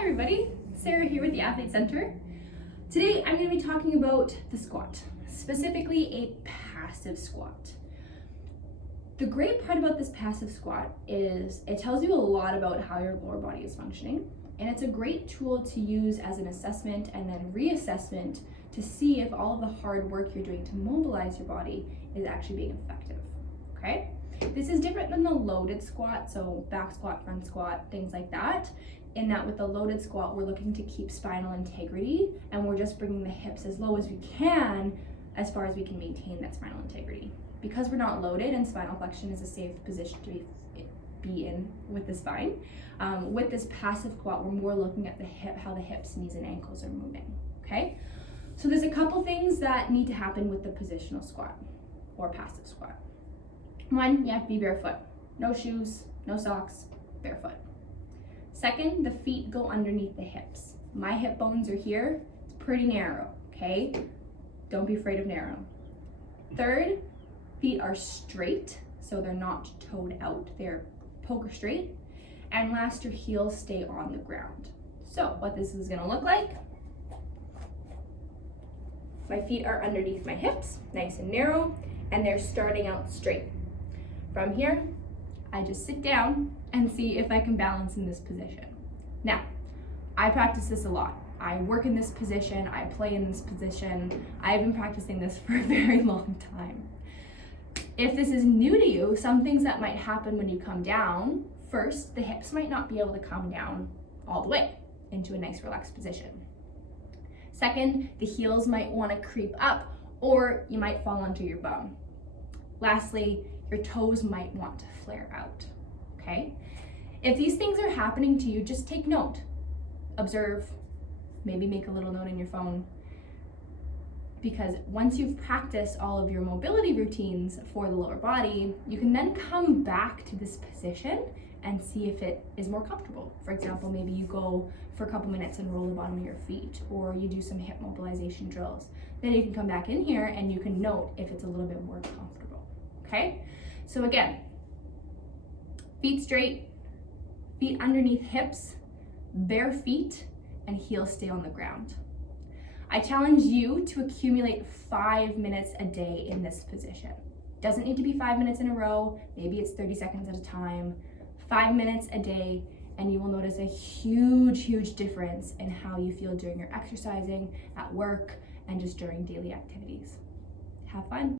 Hi everybody, Sarah here with the Athlete Center. Today I'm going to be talking about the squat, specifically a passive squat. The great part about this passive squat is it tells you a lot about how your lower body is functioning, and it's a great tool to use as an assessment and then reassessment to see if all of the hard work you're doing to mobilize your body is actually being effective, okay? This is different than the loaded squat, so back squat, front squat, things like that, in that with the loaded squat, we're looking to keep spinal integrity and we're just bringing the hips as low as we can as far as we can maintain that spinal integrity. Because we're not loaded and spinal flexion is a safe position to be in with the spine, with this passive squat, we're more looking at the hip, how the hips, knees, and ankles are moving, okay? So there's a couple things that need to happen with the positional squat or passive squat. One, you have to be barefoot. No shoes, no socks, barefoot. Second, the feet go underneath the hips. My hip bones are here, it's pretty narrow, okay? Don't be afraid of narrow. Third, feet are straight, so they're not toed out, they're poker straight. And last, your heels stay on the ground. So what this is gonna look like, my feet are underneath my hips, nice and narrow, and they're starting out straight. From here, I just sit down and see if I can balance in this position. Now, I practice this a lot. I work in this position, I play in this position. I've been practicing this for a very long time. If this is new to you, some things that might happen when you come down, first, the hips might not be able to come down all the way into a nice relaxed position. Second, the heels might want to creep up or you might fall onto your bum. Lastly, your toes might want to flare out, okay? If these things are happening to you, just take note, observe, maybe make a little note in your phone, because once you've practiced all of your mobility routines for the lower body, you can then come back to this position and see if it is more comfortable. For example, maybe you go for a couple minutes and roll the bottom of your feet, or you do some hip mobilization drills. Then you can come back in here and you can note if it's a little bit more comfortable, okay? So again, feet straight, feet underneath hips, bare feet, and heels stay on the ground. I challenge you to accumulate 5 minutes a day in this position. Doesn't need to be 5 minutes in a row, maybe it's 30 seconds at a time. 5 minutes a day, and you will notice a huge difference in how you feel during your exercising, at work, and just during daily activities. Have fun.